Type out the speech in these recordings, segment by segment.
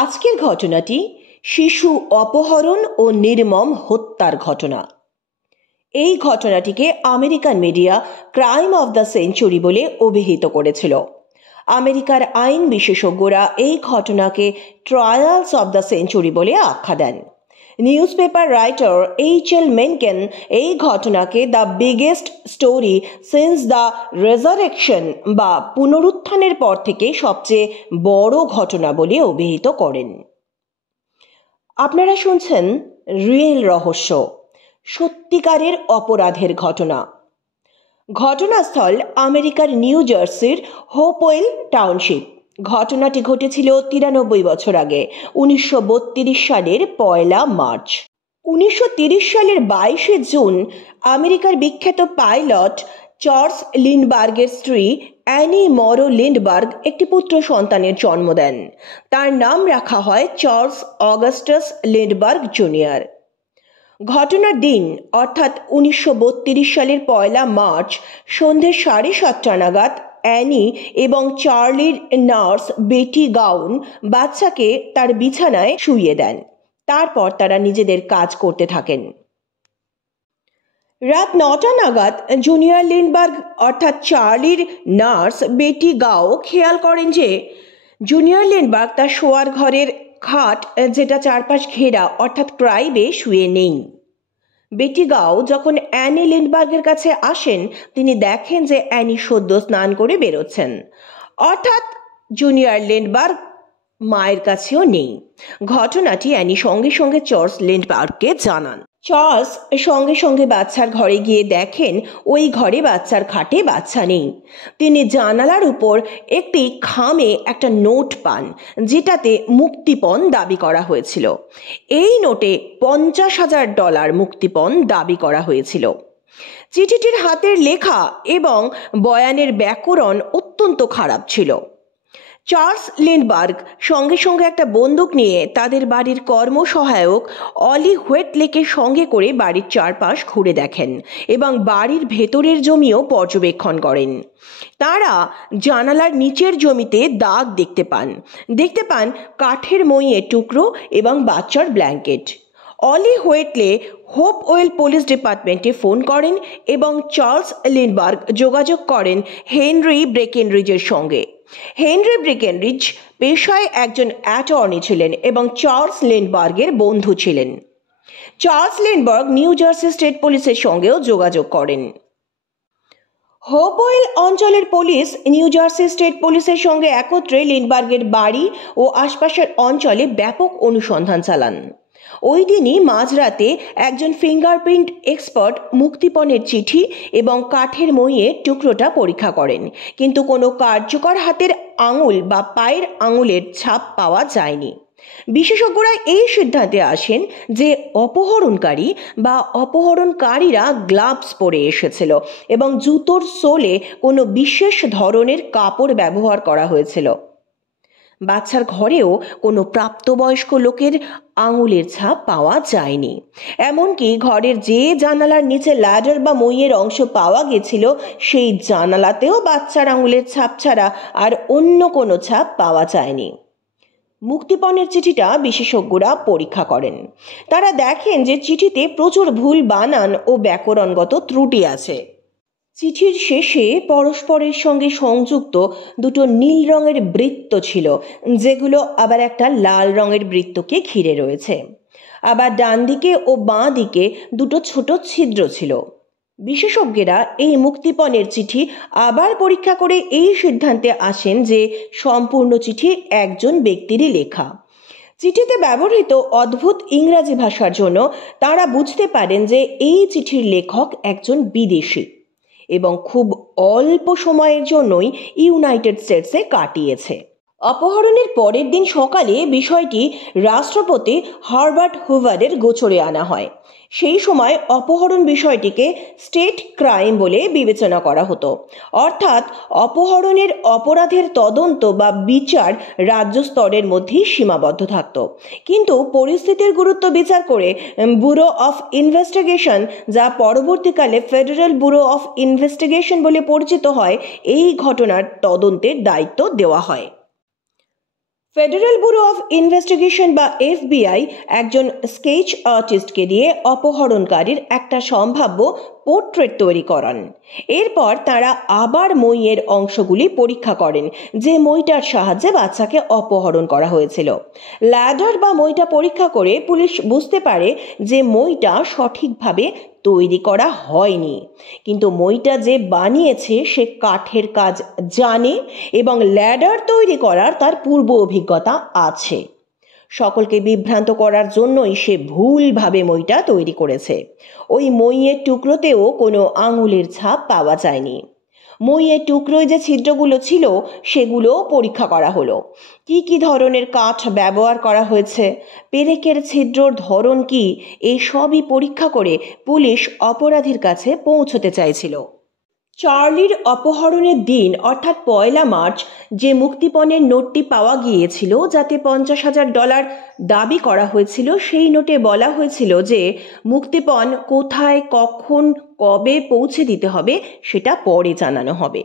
আজকের ঘটনাটি শিশু অপহরণ ও নির্মম হত্যার ঘটনা। এই ঘটনাটিকে American media crime of the century বলে অভিহিত করেছিল। আমেরিকার আইন বিশেষজ্ঞরা এই ঘটনাকে ট্রায়ালস অফ দ্য সেঞ্চুরি বলে আখ্যা দেন। Newspaper writer H L. মেনকেন এই ঘটনাকে the biggest story since the resurrection বা পুনরুত্থানের পর থেকে সবচেয়ে বড় ঘটনা বলে অভিহিত করেন। আপনারা শুনছেন রিয়েল রহস্য, সত্যিকারের অপরাধের ঘটনা। ঘটনাস্থল আমেরিকার নিউ জার্সির হোপওয়েল টাউনশিপ। ঘটনাটি ঘটেছিল 93 বছর আগে, 1932 সালের 1 মার্চ। 1930 সালের 22 জুন আমেরিকার বিখ্যাত পাইলট চার্লস লিন্ডবার্গের স্ত্রী অ্যানি মরো লিন্ডবার্গ একটি পুত্র সন্তানের জন্ম দেন। তার নাম রাখা হয় চার্লস অগাস্টাস লিন্ডবার্গ জুনিয়র। ঘটনার দিন অর্থাৎ 1932 সালের 1 মার্চ সন্ধে 7:30 নাগাদ অ্যানি এবং চার্লির নার্স বেটি গাউন বাচ্চাকে তার বিছানায় শুইয়ে দেন। তারপর তারা নিজেদের কাজ করতে থাকেন। রাত 9টা নাগাদ জুনিয়র লিন্ডবার্গ অর্থাৎ চার্লির নার্স বেটি গাও খেয়াল করেন যে জুনিয়র লিন্ডবার্গ তার শোয়ার ঘরের খাট, যেটা চারপাশ ঘেরা অর্থাৎ ক্রাইবে, শুয়ে নেই। বেটি গাও যখন অ্যানি লিন্ডবার্গের কাছে আসেন, তিনি দেখেন যে অ্যানি সদ্য স্নান করে বেরোচ্ছেন, অর্থাৎ জুনিয়র লিন্ডবার্গ মায়ের কাছেও নেই। ঘটনাটি অ্যানি সঙ্গে সঙ্গে চার্লস লিন্ডবার্গকে জানান। চার্লস সঙ্গে সঙ্গে বাচ্চার ঘরে গিয়ে দেখেন ওই ঘরে বাচ্চার খাটে বাচ্চা নেই। তিনি জানালার উপর একটি খামে একটা নোট পান, যেটাতে মুক্তিপণ দাবি করা হয়েছিল। এই নোটে $50,000 মুক্তিপণ দাবি করা হয়েছিল। চিঠিটির হাতের লেখা এবং বয়ানের ব্যাকরণ অত্যন্ত খারাপ ছিল। চার্লস লিন্ডবার্গ সঙ্গে সঙ্গে একটা বন্দুক নিয়ে তাদের বাড়ির কর্মসহায়ক অলি হোয়েটলেকের সঙ্গে করে বাড়ির চারপাশ ঘুরে দেখেন এবং বাড়ির ভেতরের জমিও পর্যবেক্ষণ করেন। তারা জানালার নিচের জমিতে দাগ দেখতে পান কাঠের মইয়ের টুকরো এবং বাচ্চার ব্ল্যাঙ্কেট। অলি হোয়েটলে হোপওয়েল পুলিশ ডিপার্টমেন্টে ফোন করেন এবং চার্লস লিন্ডবার্গ যোগাযোগ করেন হেনরি ব্রেকেনরিজের সঙ্গে। হেনরি ব্রেকেনরিজ পেশায় একজন অ্যাটর্নি ছিলেন এবং চার্লস লিন্ডবার্গের বন্ধু ছিলেন। চার্লস লিন্ডবার্গ নিউ জার্সি স্টেট পুলিশের সঙ্গেও যোগাযোগ করেন। হোপওয়েল অঞ্চলের পুলিশ নিউ জার্সি স্টেট পুলিশের সঙ্গে একত্রে লিন্ডবার্গের বাড়ি ও আশপাশের অঞ্চলে ব্যাপক অনুসন্ধান চালান। ওই দিনই মাঝরাতে একজন ফিঙ্গারপ্রিন্ট এক্সপার্ট মুক্তিপণের চিঠি এবং কাঠের মইয়ের টুকরোটা পরীক্ষা করেন, কিন্তু কোনো কার্যকর হাতের আঙুল বা পায়ের আঙুলের ছাপ পাওয়া যায়নি। বিশেষজ্ঞরা এই সিদ্ধান্তে আসেন যে অপহরণকারী বা অপহরণকারীরা গ্লাভস পরে এসেছিল এবং জুতোর সোলে কোনো বিশেষ ধরনের কাপড় ব্যবহার করা হয়েছিল। বাচ্চার ঘরেও কোনো প্রাপ্তবয়স্ক লোকের আঙুলের ছাপ পাওয়া যায়নি। এমনকি ঘরের যে জানালার নিচে ল্যাডার বা মইয়ের অংশ পাওয়া গেছিল, সেই জানালাতেও বাচ্চার আঙুলের ছাপ ছাড়া আর অন্য কোনো ছাপ পাওয়া যায়নি। মুক্তিপণের চিঠিটা বিশেষজ্ঞরা পরীক্ষা করেন। তারা দেখেন যে চিঠিতে প্রচুর ভুল বানান ও ব্যাকরণগত ত্রুটি আছে। চিঠির শেষে পরস্পরের সঙ্গে সংযুক্ত দুটো নীল রঙের বৃত্ত ছিল, যেগুলো আবার একটা লাল রঙের বৃত্তকে ঘিরে রয়েছে। আবার ডান দিকে ও বাঁ দিকে দুটো ছোট ছিদ্র ছিল। বিশেষজ্ঞরা এই মুক্তিপণের চিঠি আবার পরীক্ষা করে এই সিদ্ধান্তে আসেন যে সম্পূর্ণ চিঠি একজন ব্যক্তিরই লেখা। চিঠিতে ব্যবহৃত অদ্ভুত ইংরাজি ভাষার জন্য তারা বুঝতে পারেন যে এই চিঠির লেখক একজন বিদেশি এবং খুব অল্প সময়ের জন্যই ইউনাইটেড স্টেটসে কাটিয়েছে। অপহরণের পরের দিন সকালে বিষয়টি রাষ্ট্রপতি হারবার্ট হুভারের গোচরে আনা হয়। সেই সময় অপহরণ বিষয়টিকে স্টেট ক্রাইম বলে বিবেচনা করা হতো, অর্থাৎ অপহরণের অপরাধের তদন্ত বা বিচার রাজ্য স্তরের মধ্যেই সীমাবদ্ধ থাকত। কিন্তু পরিস্থিতির গুরুত্ব বিচার করে ব্যুরো অফ ইনভেস্টিগেশন, যা পরবর্তীকালে ফেডারেল ব্যুরো অফ ইনভেস্টিগেশন বলে পরিচিত হয়, এই ঘটনার তদন্তের দায়িত্ব দেওয়া হয়। ফেডারেল ব্যুরো অফ ইনভেস্টিগেশন বা এফবিআই একজন স্কেচ আর্টিস্টকে দিয়ে অপহরণকারীর একটা সম্ভাব্য পোর্ট্রেট তৈরি করান। এরপর তারা আবার মইয়ের অংশগুলি পরীক্ষা করেন যে মইটার সাহায্যে বাচ্চাকে অপহরণ করা হয়েছিল। ল্যাডার বা মইটা পরীক্ষা করে পুলিশ বুঝতে পারে যে মইটা সঠিকভাবে তৈরি করা হয়নি, কিন্তু মইটা যে বানিয়েছে সে কাঠের কাজ জানে এবং ল্যাডার তৈরি করার তার পূর্ব অভিজ্ঞতা আছে। সকলকে বিভ্রান্ত করার জন্যই সে ভুলভাবে মইটা তৈরি করেছে। ওই মইয়ের টুকরোতেও কোনো আঙুলের ছাপ পাওয়া যায়নি। মইয়ের টুকরোয় যে ছিদ্রগুলো ছিল সেগুলো পরীক্ষা করা হলো। কি কি ধরনের কাঠ ব্যবহার করা হয়েছে, পেরেকের ছিদ্রর ধরন কি, এই সবই পরীক্ষা করে পুলিশ অপরাধীর কাছে পৌঁছতে চাইছিল। চার্লির অপহরণের দিন অর্থাৎ 1 মার্চ যে মুক্তিপণের নোটটি পাওয়া গিয়েছিল, যাতে $50,000 দাবি করা হয়েছিল, সেই নোটে বলা হয়েছিল যে মুক্তিপণ কোথায়, কখন, কবে পৌঁছে দিতে হবে সেটা পরে জানানো হবে।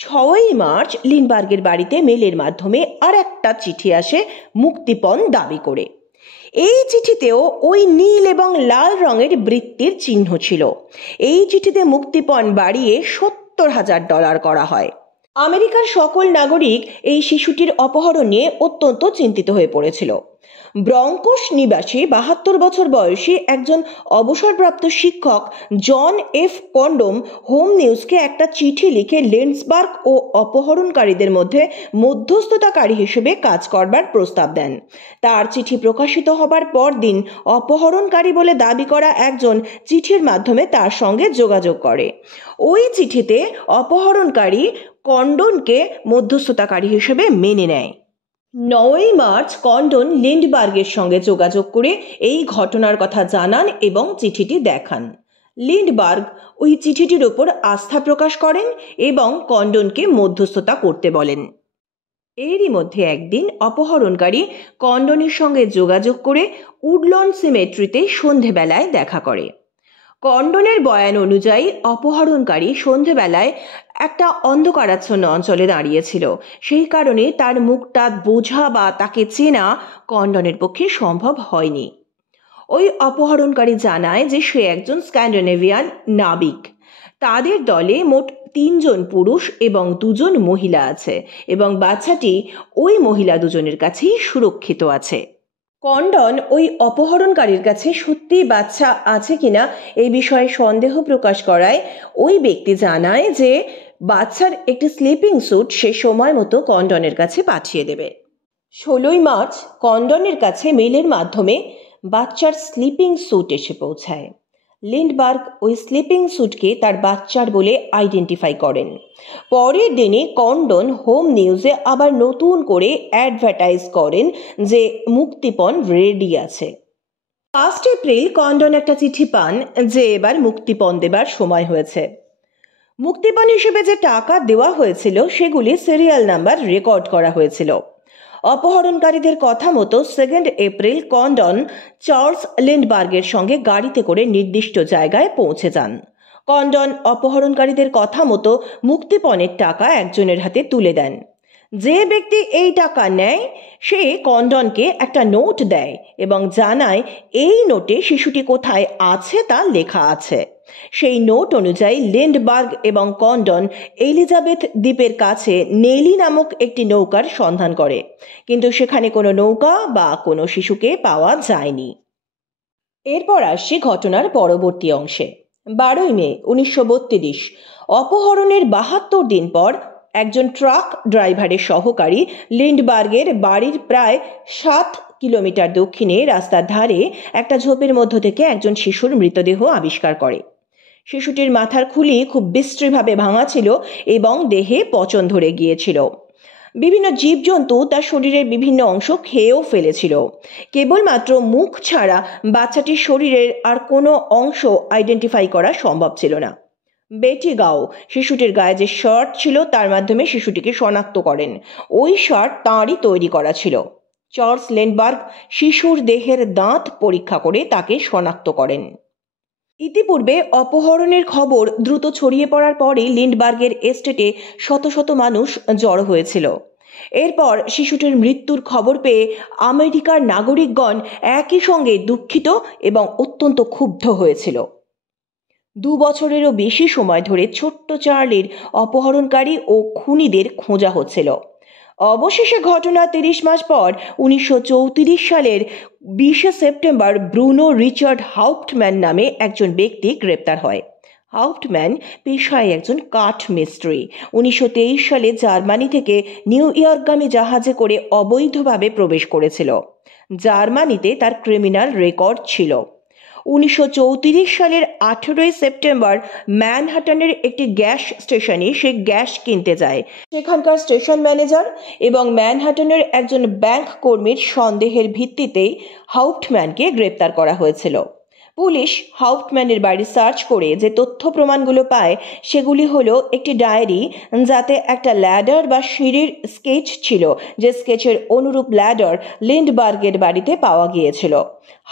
6 মার্চ লিন্ডবার্গের বাড়িতে মেলের মাধ্যমে আর একটা চিঠি আসে মুক্তিপণ দাবি করে। এই চিঠিতেও ওই নীল এবং লাল রঙের বৃত্তির চিহ্ন ছিল। এই চিঠিতে মুক্তিপণ বাড়িয়ে $70,000 করা হয়। আমেরিকার সকল নাগরিক এই শিশুটির অপহরণ নিয়ে অত্যন্ত চিন্তিত হয়ে পড়েছিল। ব্রঙ্কোস নিবাসী 72 বছর বয়সী একজন অবসরপ্রাপ্ত শিক্ষক জন এফ কন্ডম হোম নিউজকে একটা চিঠি লিখে লিন্ডসবার্গ ও অপহরণকারীদের মধ্যে মধ্যস্থতাকারী হিসেবে কাজ করবার প্রস্তাব দেন। তার চিঠি প্রকাশিত হবার পরদিন অপহরণকারী বলে দাবি করা একজন চিঠির মাধ্যমে তার সঙ্গে যোগাযোগ করে। ওই চিঠিতে অপহরণকারী কন্ডনকে মধ্যস্থতাকারী হিসেবে মেনে নেয়। 9 মার্চ কন্ডন লিন্ডবার্গের সঙ্গে যোগাযোগ করে এই ঘটনার কথা জানান এবং চিঠিটি দেখান। লিন্ডবার্গ ওই চিঠিটির ওপর আস্থা প্রকাশ করেন এবং কন্ডনকে মধ্যস্থতা করতে বলেন। এরই মধ্যে একদিন অপহরণকারী কন্ডনের সঙ্গে যোগাযোগ করে উডলন সিমেট্রিতে সন্ধেবেলায় দেখা করে। কন্ডনের বয়ান অনুযায়ী অপহরণকারী সন্ধেবেলায় একটা অন্ধকারাচ্ছন্ন অঞ্চলে দাঁড়িয়েছিল। সেই কারণে তার মুখটা বোঝা বা তাকে চেনা কন্ডনের পক্ষে সম্ভব হয়নি। ওই অপহরণকারী জানায় যে সে একজন স্ক্যান্ডিনেভিয়ান নাবিক। তাদের দলে মোট 3 জন পুরুষ এবং 2 জন মহিলা আছে এবং বাচ্চাটি ওই মহিলা দুজনের কাছেই সুরক্ষিত আছে। কন্ডন ওই অপহরণকারীর কাছে সত্যি বাচ্চা আছে কিনা এই বিষয়ে সন্দেহ প্রকাশ করায় ওই ব্যক্তি জানায় যে বাচ্চার একটি স্লিপিং স্যুট সে সময় মতো কন্ডনের কাছে পাঠিয়ে দেবে। 16 মার্চ কন্ডনের কাছে মেলের মাধ্যমে বাচ্চার স্লিপিং স্যুট এসে পৌঁছায়। লিন্ডবার্গ ওই স্লিপিং স্যুটকে তার বাচ্চার বলে আইডেন্টিফাই করেন। পরের দিনে কন্ডন হোম নিউজে আবার নতুন করে অ্যাডভার্টাইজ করেন যে মুক্তিপণ রেডি আছে। 1 এপ্রিল কন্ডন একটা চিঠি পান যে এবার মুক্তিপণ দেবার সময় হয়েছে। মুক্তিপণ হিসেবে যে টাকা দেওয়া হয়েছিল সেগুলি সিরিয়াল নাম্বার রেকর্ড করা হয়েছিল। অপহরণকারীদের কথা মতো 2 এপ্রিল কন্ডন চার্লস লিন্ডবার্গের সঙ্গে গাড়িতে করে নির্দিষ্ট জায়গায় পৌঁছে যান। কন্ডন অপহরণকারীদের কথা মতো মুক্তিপণের টাকা একজনের হাতে তুলে দেন। যে ব্যক্তি এই টাকা নেয় সে কন্ডনকে একটা নোট দেয় এবং জানায় এই নোটে শিশুটি কোথায় আছে তা লেখা আছে। সেই নোট অনুযায়ী লিন্ডবার্গ এবং কন্ডন এলিজাবেথ দ্বীপের কাছে নেলি নামক একটি নৌকার সন্ধান করে, কিন্তু সেখানে কোনো নৌকা বা কোনো শিশুকে পাওয়া যায়নি। এরপর আসছে ঘটনার পরবর্তী অংশে। 12 মে 1932 অপহরণের 72 দিন পর একজন ট্রাক ড্রাইভারের সহকারী লিন্ডবার্গের বাড়ির প্রায় 7 কিলোমিটার দক্ষিণে রাস্তার ধারে একটা ঝোপের মধ্য থেকে একজন শিশুর মৃতদেহ আবিষ্কার করে। শিশুটির মাথার খুলি খুব বিশ্রীভাবে ভাঙা ছিল এবং দেহে পচন ধরে গিয়েছিল। বিভিন্ন জীবজন্তু তার শরীরের বিভিন্ন অংশ খেয়েও ফেলেছিল। কেবলমাত্র মুখ ছাড়া বাচ্চাটির শরীরের আর কোনো অংশ আইডেন্টিফাই করা সম্ভব ছিল না। বেটি গাও শিশুটির গায়ে যে শার্ট ছিল তার মাধ্যমে শিশুটিকে শনাক্ত করেন। ওই শার্ট তাঁরই তৈরি করা ছিল। চার্লস লিন্ডবার্গ শিশুর দেহের দাঁত পরীক্ষা করে তাকে শনাক্ত করেন। ইতিপূর্বে অপহরণের খবর দ্রুত ছড়িয়ে পড়ার পরে লিন্ডবার্গের এস্টেটে শত শত মানুষ জড়ো হয়েছিল। এরপর শিশুটির মৃত্যুর খবর পেয়ে আমেরিকার নাগরিকগণ একই সঙ্গে দুঃখিত এবং অত্যন্ত ক্ষুব্ধ হয়েছিল। 2 বছরেরও বেশি সময় ধরে ছোট্ট চার্লির অপহরণকারী ও খুনিদের খোঁজা হচ্ছিল। অবশেষে ঘটনা 30 মাস পর 1934 সালের 20 সেপ্টেম্বর ব্রুনো রিচার্ড হাউপ্টম্যান নামে একজন ব্যক্তি গ্রেপ্তার হয়। হাউপ্টম্যান পেশায় একজন কাঠ মিস্ত্রি। 1923 সালে জার্মানি থেকে নিউ ইয়র্কগামী জাহাজে করে অবৈধভাবে প্রবেশ করেছিল। জার্মানিতে তার ক্রিমিনাল রেকর্ড ছিল। 1934 সালের 18 সেপ্টেম্বর ম্যানহাটনের একটি গ্যাস স্টেশনে সে গ্যাস কিনতে যায়। সেখানকার স্টেশন ম্যানেজার এবং ম্যানহাটনের একজন ব্যাংক কর্মীর সন্দেহের ভিত্তিতেই হাউপ্টম্যানকে গ্রেপ্তার করা হয়েছিল। পুলিশ হাউপ্টম্যানের বাড়ি সার্চ করে যে তথ্য প্রমাণগুলো পায় সেগুলি হলো একটি ডায়েরি, যাতে একটা ল্যাডার বা সিঁড়ির স্কেচ ছিল, যে স্কেচের অনুরূপ ল্যাডার লিন্ডবার্গের বাড়িতে পাওয়া গিয়েছিল।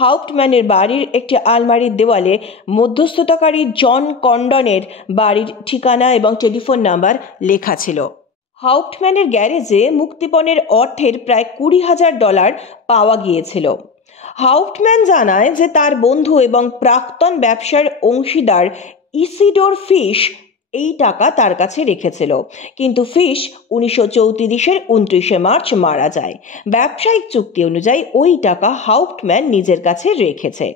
হাউপ্টম্যানের বাড়ির একটি আলমারির দেওয়ালে মধ্যস্থতাকারী জন কন্ডনের বাড়ির ঠিকানা এবং টেলিফোন নাম্বার লেখা ছিল। হাউপ্টম্যানের গ্যারেজে মুক্তিপণের অর্থের প্রায় $20,000 পাওয়া গিয়েছিল। হাউপ্টম্যান জানায় যে তার বন্ধু এবং প্রাক্তন ব্যবসার অংশীদার ইসিডোর ফিশ এই টাকা তার কাছে রেখেছিল, কিন্তু ফিশ 1934-এর 29 মার্চ মারা যায়। ব্যবসায়িক চুক্তি অনুযায়ী ওই টাকা হাউপ্টম্যান নিজের কাছে রেখেছে।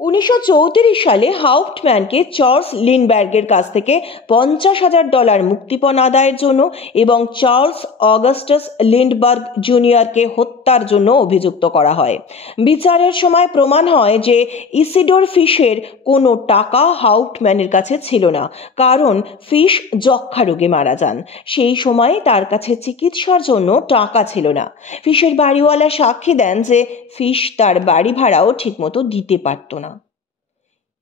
1934 সালে হাউপ্টম্যানকে চার্লস লিন্ডবার্গের কাছ থেকে $50,000 মুক্তিপণ আদায়ের জন্য এবং চার্লস অগাস্টাস লিন্ডবার্গ জুনিয়রকে হত্যার জন্য অভিযুক্ত করা হয়। বিচারের সময় প্রমাণ হয় যে ইসিডোর ফিশের কোনো টাকা হাউপ্টম্যানের কাছে ছিল না, কারণ ফিশ যক্ষা রোগে মারা যান। সেই সময় তার কাছে চিকিৎসার জন্য টাকা ছিল না। ফিশের বাড়িওয়ালা সাক্ষী দেন যে ফিশ তার বাড়ি ভাড়াও ঠিকমতো দিতে পারত না।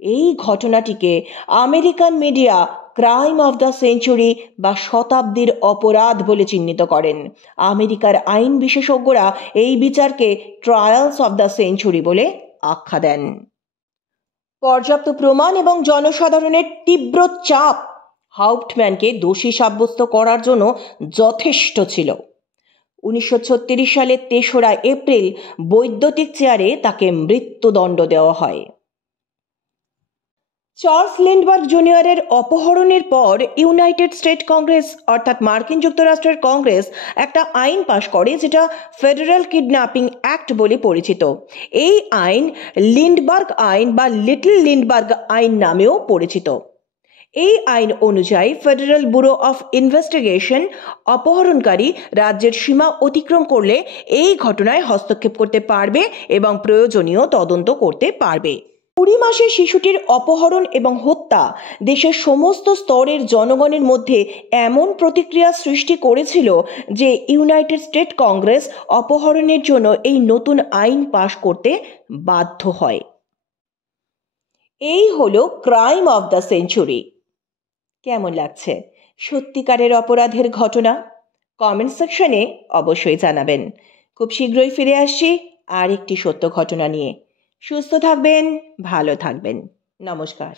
এই ঘটনাটিকে American media crime of the century বা শতাব্দীর অপরাধ বলে চিহ্নিত করেন। আমেরিকার আইন বিশেষজ্ঞরা এই বিচারকে ট্রায়ালস অফ দ্য সেঞ্চুরি বলে আখ্যা দেন। পর্যাপ্ত প্রমাণ এবং জনসাধারণের তীব্র চাপ হাউপ্টম্যানকে দোষী সাব্যস্ত করার জন্য যথেষ্ট ছিল। 1936 সালের 3রা এপ্রিল বৈদ্যুতিক চেয়ারে তাকে মৃত্যুদণ্ড দেওয়া হয়। চার্লস লিন্ডবার্গ জুনিয়রের অপহরণের পর ইউনাইটেড স্টেট কংগ্রেস অর্থাৎ মার্কিন যুক্তরাষ্ট্রের কংগ্রেস একটা আইন পাশ করে, যেটা ফেডারেল কিডন্যাপিং অ্যাক্ট বলে পরিচিত। এই আইন লিন্ডবার্গ আইন বা লিটল লিন্ডবার্গ আইন নামেও পরিচিত। এই আইন অনুযায়ী ফেডারেল ব্যুরো অফ ইনভেস্টিগেশন অপহরণকারী রাজ্যের সীমা অতিক্রম করলে এই ঘটনায় হস্তক্ষেপ করতে পারবে এবং প্রয়োজনীয় তদন্ত করতে পারবে। 20 মাসে শিশুটির অপহরণ এবং হত্যা দেশের সমস্ত স্তরের জনগণের মধ্যে এমন প্রতিক্রিয়া সৃষ্টি করেছিল যে ইউনাইটেড স্টেট কংগ্রেস অপহরণের জন্য এই নতুন আইন পাশ করতে বাধ্য হয়। এই হলো ক্রাইম অফ দ্য সেঞ্চুরি। কেমন লাগছে সত্যিকারের অপরাধের ঘটনা? কমেন্ট সেকশনে অবশ্যই জানাবেন। খুব শীঘ্রই ফিরে আসছি আর একটি সত্য ঘটনা নিয়ে। সুস্থ থাকবেন, ভালো থাকবেন। নমস্কার।